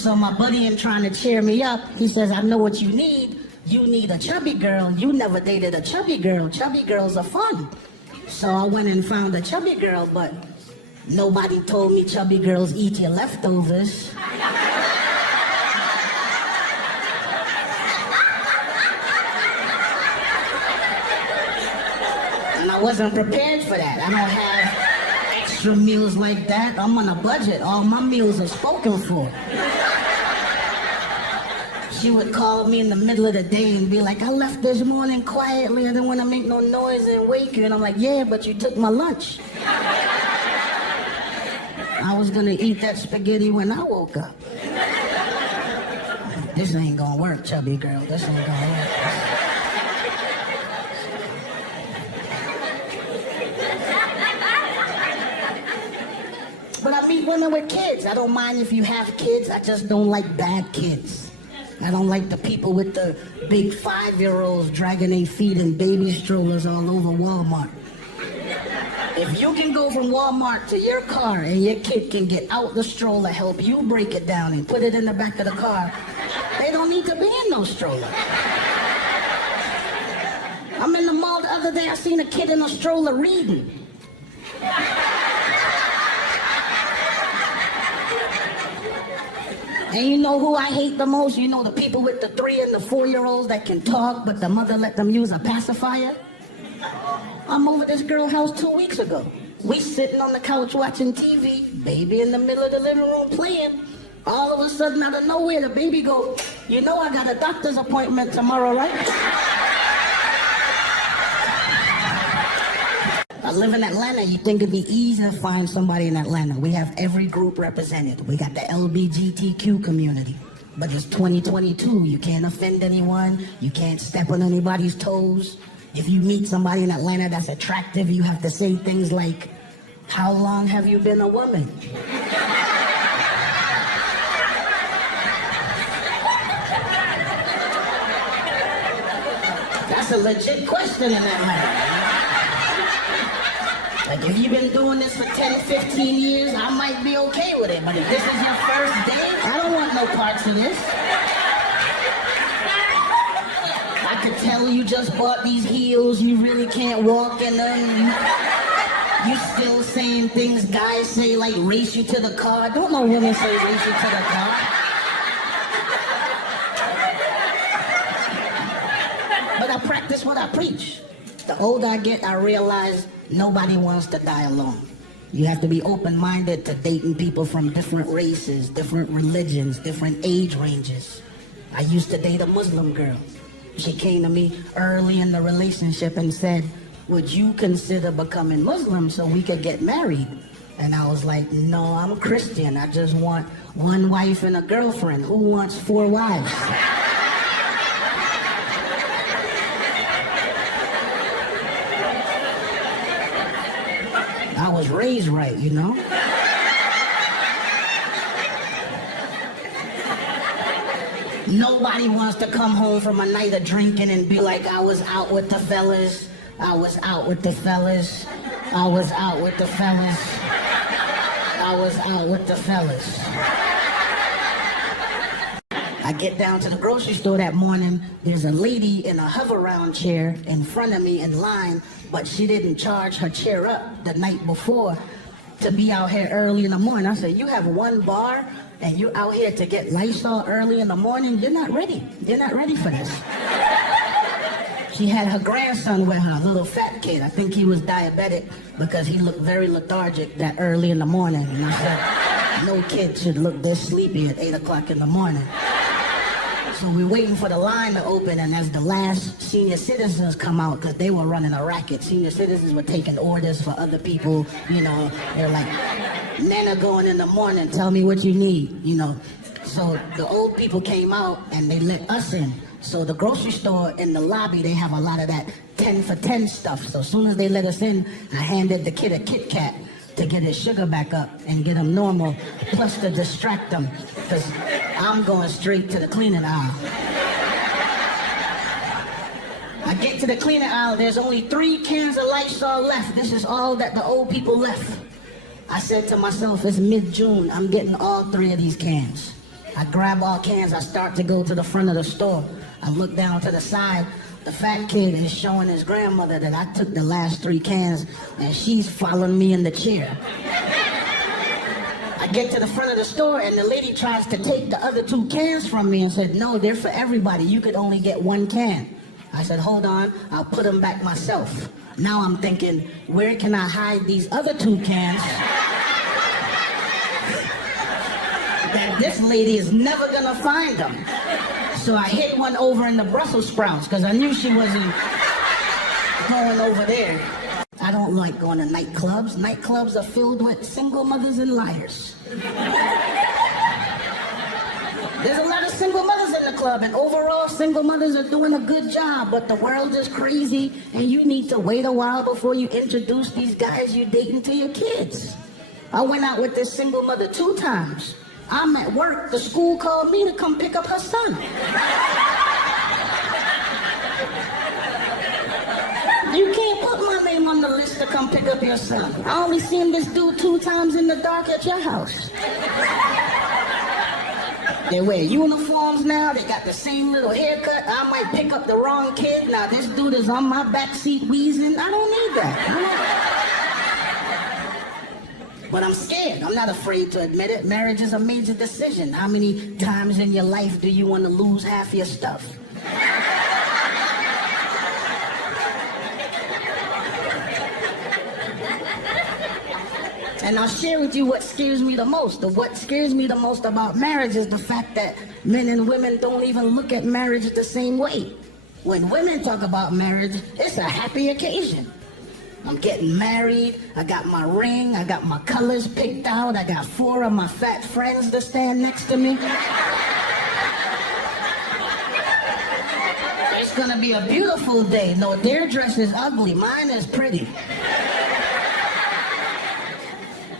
So my buddy, in trying to cheer me up, he says, I know what you need. You need a chubby girl. You never dated a chubby girl. Chubby girls are fun. So I went and found a chubby girl, but nobody told me chubby girls eat your leftovers. And I wasn't prepared for that. I don't have extra meals like that. I'm on a budget. All my meals are spoken for. She would call me in the middle of the day and be like, I left this morning quietly. I didn't want to make no noise and wake you. And I'm like, yeah, but you took my lunch. I was going to eat that spaghetti when I woke up. This ain't going to work, chubby girl. This ain't going to work. But I meet women with kids. I don't mind if you have kids. I just don't like bad kids. I don't like the people with the big 5-year-olds dragging their feet in baby strollers all over Walmart. If you can go from Walmart to your car and your kid can get out the stroller, help you break it down and put it in the back of the car, they don't need to be in no stroller. I'm in the mall the other day, I seen a kid in a stroller reading. And you know who I hate the most? You know the people with the 3 and the 4-year-olds that can talk, but the mother let them use a pacifier? I'm over this girl's house 2 weeks ago. We sitting on the couch watching TV, baby in the middle of the living room playing. All of a sudden, out of nowhere, the baby go, you know I got a doctor's appointment tomorrow, right? I live in Atlanta. You think it'd be easy to find somebody in Atlanta. We have every group represented. We got the LGBTQ community. But it's 2022. You can't offend anyone. You can't step on anybody's toes. If you meet somebody in Atlanta that's attractive, you have to say things like, how long have you been a woman? That's a legit question in Atlanta. Like, if you've been doing this for 10, 15 years, I might be okay with it. But if this is your first date, I don't want no parts of this. I could tell you just bought these heels, you really can't walk in them. You still saying things guys say, like race you to the car. Don't no women say race you to the car. But I practice what I preach. The older I get, I realize nobody wants to die alone. You have to be open-minded to dating people from different races, different religions, different age ranges. I used to date a Muslim girl. She came to me early in the relationship and said, would you consider becoming Muslim so we could get married? And I was like, no, I'm Christian. I just want one wife and a girlfriend. Who wants 4 wives? I was raised right, you know? Nobody wants to come home from a night of drinking and be like, I was out with the fellas. I was out with the fellas. I was out with the fellas. I was out with the fellas. I get down to the grocery store that morning. There's a lady in a hover-round chair in front of me in line, but she didn't charge her chair up the night before to be out here early in the morning. I said, you have 1 bar and you're out here to get Lysol early in the morning? You're not ready. You're not ready for this. She had her grandson with her, a little fat kid. I think he was diabetic because he looked very lethargic that early in the morning. And I said, no kid should look this sleepy at 8 o'clock in the morning. So we're waiting for the line to open, and as the last senior citizens come out, because they were running a racket, senior citizens were taking orders for other people, you know, they're like, men are going in the morning, tell me what you need, you know. So the old people came out, and they let us in. So the grocery store in the lobby, they have a lot of that 10 for 10 stuff. So as soon as they let us in, I handed the kid a Kit Kat to get his sugar back up and get him normal, plus to distract him, because I'm going straight to the cleaning aisle. I get to the cleaning aisle, there's only 3 cans of Lysol left. This is all that the old people left. I said to myself, it's mid-June, I'm getting all 3 of these cans. I grab all cans, I start to go to the front of the store. I look down to the side. The fat kid is showing his grandmother that I took the last 3 cans, and she's following me in the chair. I get to the front of the store, and the lady tries to take the other 2 cans from me and said, no, they're for everybody. You could only get 1 can. I said, hold on, I'll put them back myself. Now I'm thinking, where can I hide these other 2 cans that this lady is never gonna find them? So I hid one over in the Brussels sprouts because I knew she wasn't going over there. I don't like going to nightclubs. Nightclubs are filled with single mothers and liars. There's a lot of single mothers in the club, and overall single mothers are doing a good job, but the world is crazy, and you need to wait a while before you introduce these guys you're dating to your kids. I went out with this single mother 2 times. I'm at work, the school called me to come pick up her son. You can't put my name on the list to come pick up your son. I only seen this dude 2 times in the dark at your house. They wear uniforms now, they got the same little haircut. I might pick up the wrong kid. Now this dude is on my backseat wheezing. I don't need that. But I'm scared. I'm not afraid to admit it. Marriage is a major decision. How many times in your life do you want to lose half your stuff? And I'll share with you what scares me the most. What scares me the most about marriage is the fact that men and women don't even look at marriage the same way. When women talk about marriage, it's a happy occasion. I'm getting married, I got my ring, I got my colors picked out, I got 4 of my fat friends to stand next to me. It's gonna be a beautiful day. No, their dress is ugly, mine is pretty.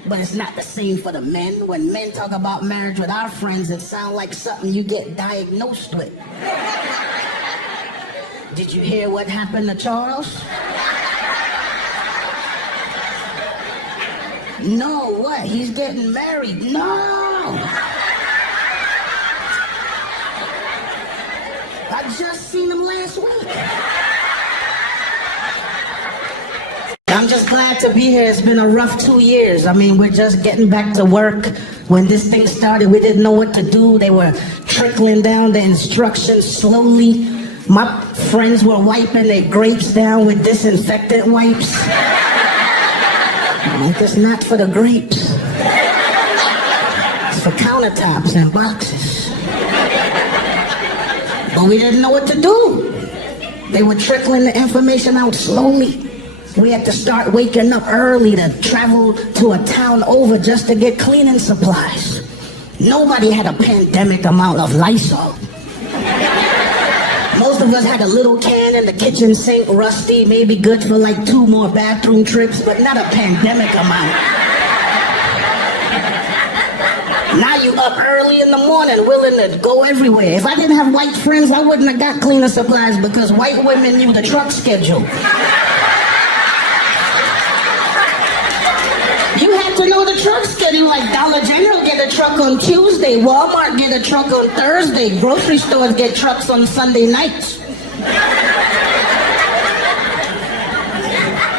But it's not the same for the men. When men talk about marriage with our friends, it sounds like something you get diagnosed with. Did you hear what happened to Charles? No, what? He's getting married. No! I just seen him last week. I'm just glad to be here. It's been a rough 2 years. I mean, we're just getting back to work. When this thing started, we didn't know what to do. They were trickling down the instructions slowly. My friends were wiping their grapes down with disinfectant wipes. Like, it's not for the grapes. It's for countertops and boxes. But we didn't know what to do. They were trickling the information out slowly. We had to start waking up early to travel to a town over just to get cleaning supplies. Nobody had a pandemic amount of Lysol. Most of us had a little can in the kitchen sink, rusty, maybe good for like 2 more bathroom trips, but not a pandemic amount. Now you up early in the morning, willing to go everywhere. If I didn't have white friends, I wouldn't have got cleaning supplies because white women knew the truck schedule. You had to know the truck schedule, like Dollar General get a truck on Tuesday, Walmart get a truck on Thursday, grocery stores get trucks on Sunday nights.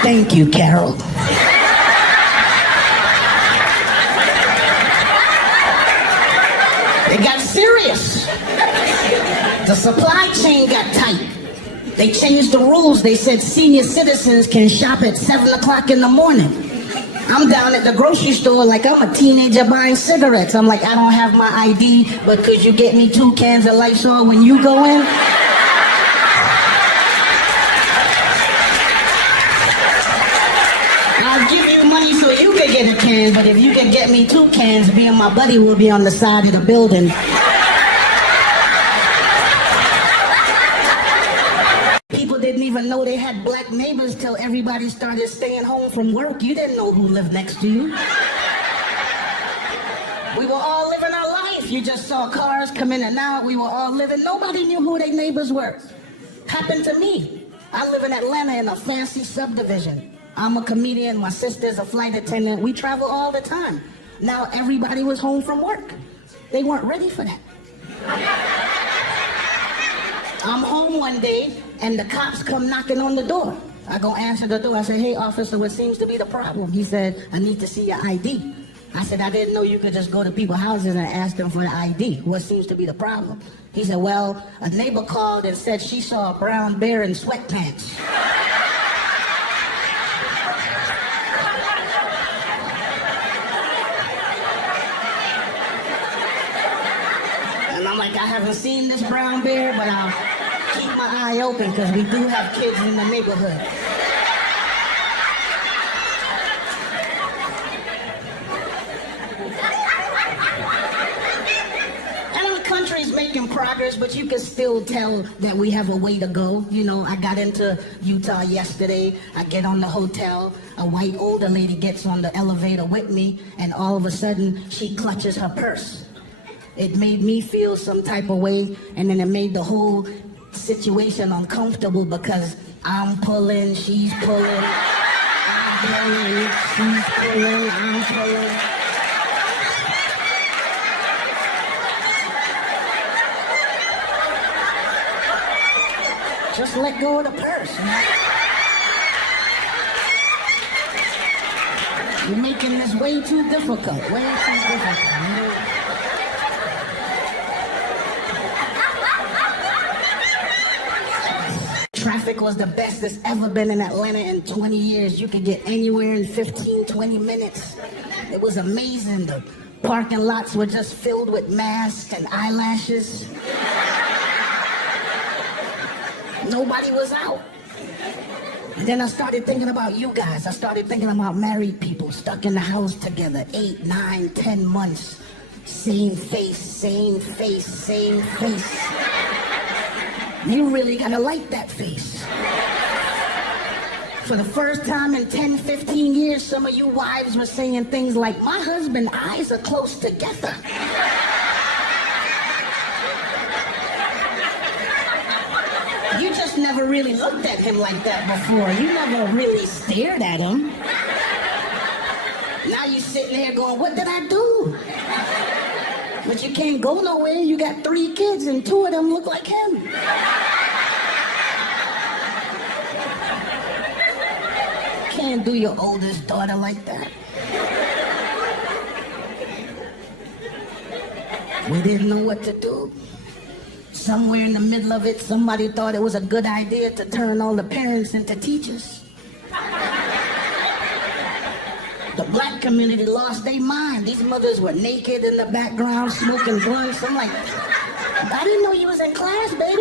Thank you, Carol. It got serious. The supply chain got tight. They changed the rules. They said senior citizens can shop at 7 o'clock in the morning. I'm down at the grocery store like I'm a teenager buying cigarettes. I'm like, I don't have my ID, but could you get me 2 cans of Lysol when you go in? I'll give you money so you can get a can, but if you can get me 2 cans, me and my buddy will be on the side of the building. Didn't even know they had black neighbors till everybody started staying home from work. You didn't know who lived next to you. We were all living our life. You just saw cars come in and out. We were all living. Nobody knew who their neighbors were. Happened to me. I live in Atlanta in a fancy subdivision. I'm a comedian. My sister's a flight attendant. We travel all the time. Now everybody was home from work. They weren't ready for that. I'm home one day, and the cops come knocking on the door. I go answer the door. I said, hey, officer, what seems to be the problem? He said, I need to see your ID. I said, I didn't know you could just go to people's houses and ask them for the ID. What seems to be the problem? He said, well, a neighbor called and said she saw a brown bear in sweatpants. And I'm like, I haven't seen this brown bear, but I'll keep my eye open because we do have kids in the neighborhood. Country's making progress, but you can still tell that we have a way to go. You know, I got into Utah yesterday. I get on the hotel. A white older lady gets on the elevator with me, and all of a sudden, she clutches her purse. It made me feel some type of way, and then it made the whole situation uncomfortable because I'm pulling, she's pulling, I'm pulling, she's pulling, I'm pulling. Just let go of the purse, man. You're making this way too difficult, way too difficult. Traffic was the best it's ever been in Atlanta in 20 years. You could get anywhere in 15, 20 minutes. It was amazing. The parking lots were just filled with masks and eyelashes. Nobody was out. And then I started thinking about you guys. I started thinking about married people stuck in the house together, 8, 9, 10 months. Same face, same face, same face. You really gotta like that face. For the first time in 10, 15 years, some of you wives were saying things like, my husband's eyes are close together. You just never really looked at him like that before. You never really stared at him. Now you sitting there going, what did I do? But you can't go nowhere. You got 3 kids and 2 of them look like him. Can't do your oldest daughter like that. We didn't know what to do. Somewhere in the middle of it, somebody thought it was a good idea to turn all the parents into teachers. The black community lost their mind. These mothers were naked in the background, smoking blunts. I'm like, I didn't know you was in class, baby.